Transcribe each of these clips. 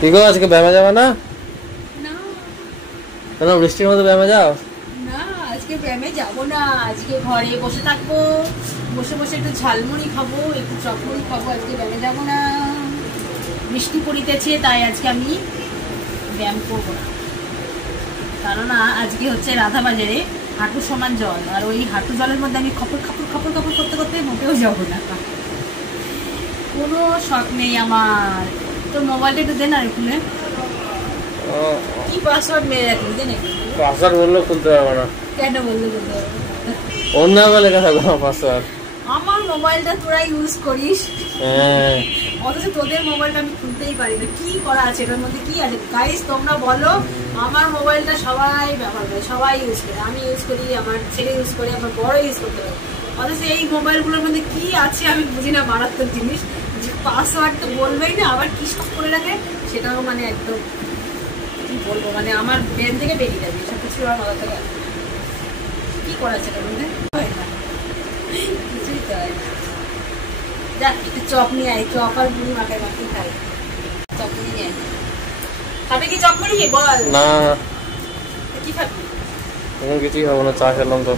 কি গো আজকে ব্যায়ামে যাবে না? কেন বৃষ্টির মধ্যে ব্যায়ামে যাও না? আজকে ব্যায়ামে যাবো না, আজকে ঘরে বসে থাকবো, বসে বসে একটু ঝালমুড়ি খাবো, একটু চপমুড়ি খাবো। আজকে ব্যায়ামে যাবো না, বৃষ্টি পড়িতেছে, তাই আজকে আমি ব্যায়াম করবো না। কারণ আজকে হচ্ছে রাধাবাজারে হাঁটু সমান জল, আর ওই হাঁটু জলের মধ্যে আমি খপর খপর খপর খপর করতে করতে মোটেও যাবো না। কোনো শখ নেই আমার। তোর মোবাইলটা একটু দে না রে খুলে। কি পাসওয়ার্ড মেরে রাখবি? দে না। পাসওয়ার্ড বললেও খুলতে পারবো না। কেন বললে বলতে পারবো? অন্য বলে কথা বলো পাসওয়ার্ড। আমার মোবাইলটা তোরা ইউজ করিস, হ্যাঁ, অথচ তোদের মোবাইলটা আমি খুলতেই পারি না। কি করা আছে এটার মধ্যে? কি আছে গাইস তোমরা বলো। আমার মোবাইলটা সবাই ব্যবহার করে, সবাই ইউজ করে, আমি ইউজ করি, আমার ছেলে ইউজ করে, আমার বড় ইউজ করতে পারে। অথচ এই মোবাইলগুলোর মধ্যে কি আছে আমি বুঝি না। মারাত্মক জিনিস, যে পাসওয়ার্ড তো বলবেই না, আবার কি সব করে রাখে সেটাও মানে একদম কি বলবো, মানে আমার ব্রেন থেকে বেরিয়ে যাবে সব কিছু। আমার মাথা থেকে কি করা আছে এটার মধ্যে? কিছুই তো হয় না। যাক একটু চপ নিয়ে আয়, চপ আর মুড়ি মাখায় মাখিয়ে খাই। চপ নিয়ে আয়। খাবে কি চপ মুড়ি? বল না কি খাবি? এখন কিছুই খাবো না, চা খেলাম তো।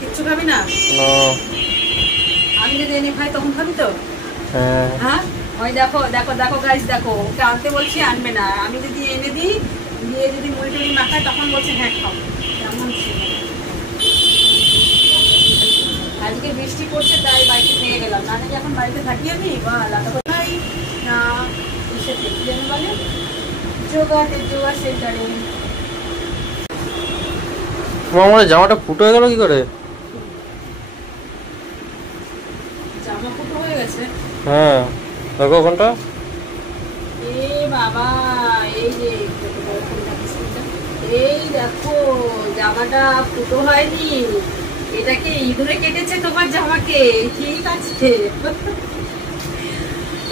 কিচ্ছু খাবি না? না। আমি যদি এনে খাই তখন খাবি তো? হ্যাঁ হ্যাঁ, ওই দেখো দেখো দেখো গাইস, দেখো ওকে আনতে বলছি আনবে না। আমি যদি এনে দিই, দিয়ে যদি মুড়ি টুড়ি মাখাই তখন বলছে হ্যাঁ খাবো। কেমন ছিল? আজকে বৃষ্টি পড়ছে তাই বাড়িতে থেকে গেলাম, না নাকি এখন বাড়িতে থাকি আমি। বা লাটা কোথায় না এসে যেন বলে যোগা সেন্টারে। আমার জামাটা ফুটো হয়ে গেল কি করে? জামা ফুটো হয়ে গেছে? হ্যাঁ দেখো ওখানটা। এ বাবা, এই যে এই দেখো জামাটা ফুটো হয়নি, এটাকে ইঁদুরে কেটেছে তোমার জামাকে। ঠিক আছে,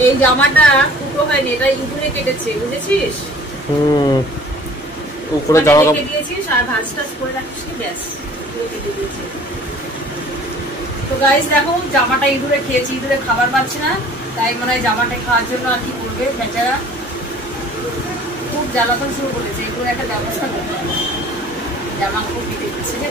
এই জামাটা ফুটো হয়নি, এটা ইঁদুরে কেটেছে, বুঝেছিস? উপরে জামা কেটে দিয়েছিস আর ভাঁজ টাজ করে রাখিস, ব্যাস কেটে দিয়েছে। তো গাইস দেখো জামাটা ইঁদুরে খেয়েছি, ইঁদুরে খাবার পাচ্ছে না, তাই মনে হয় জামাটা খাওয়ার জন্য আর কি করবে বেচারা, খুব জ্বালাতন শুরু করেছে। এগুলো একটা ব্যবস্থা করতে হবে, জামা খুব কেটে দিচ্ছে রে।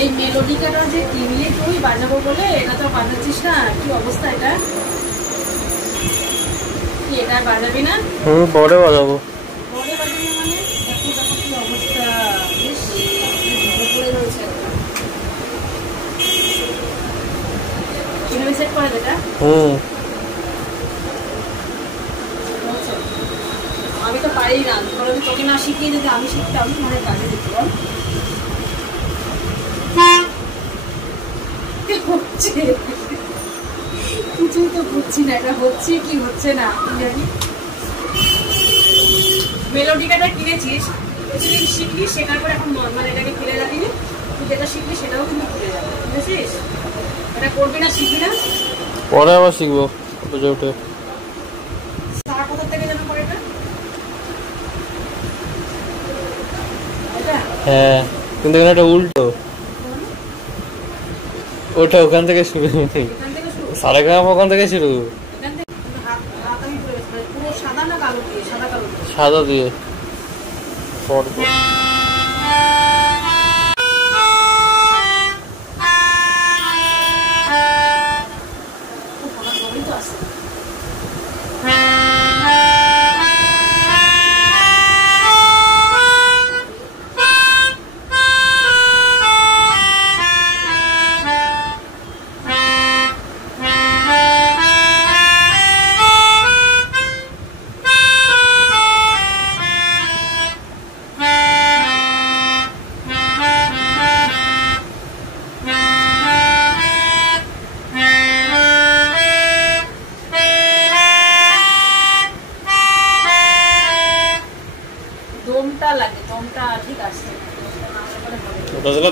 এই মেলোডিকাটা যে কিনলে তুই বাজাবো বলে, এটা তো বাজাচ্ছিস না, কি অবস্থা এটা? কি এটা বাজাবি না? পরে বাজাবো। পরে বাজাবি মানে? দেখো দেখো কি অবস্থা, বেশ ধরে রয়েছে। কিভাবে সেট করা যেটা? আমি তো পারি না, আমি তোকে না শিখিয়ে যদি আমি শিখতাম মানে কাজে দিত। কিছুই তো বুঝছি না, এটা হচ্ছে কি হচ্ছে না জানি। মেলোডিকাটা কিনেছিস, যদি শিখবি শেখার পর এখন মানে এটাকে ফেলে রাখবি, তুই যেটা শিখবি সেটাও কিন্তু ভুলে যাবে, বুঝেছিস? এটা করবি না, শিখবি না, পরে আবার শিখবো উঠে উঠে। সারা কোথা থেকে যেন করে এটা? হ্যাঁ কিন্তু এখানে একটা উল্টো, ওটা ওখান থেকে শুরু, সাড়ে খাওয়া ওখান থেকে শুরু। সাদা দিয়ে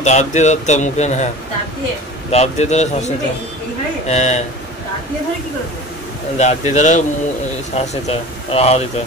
দাঁত দিয়ে ধরতে মুখে না, দাঁত দিয়ে ধরে শ্বাস নিতে। হ্যাঁ দাঁত দিয়ে ধরে শ্বাস নিতে, হাওয়া দিতে।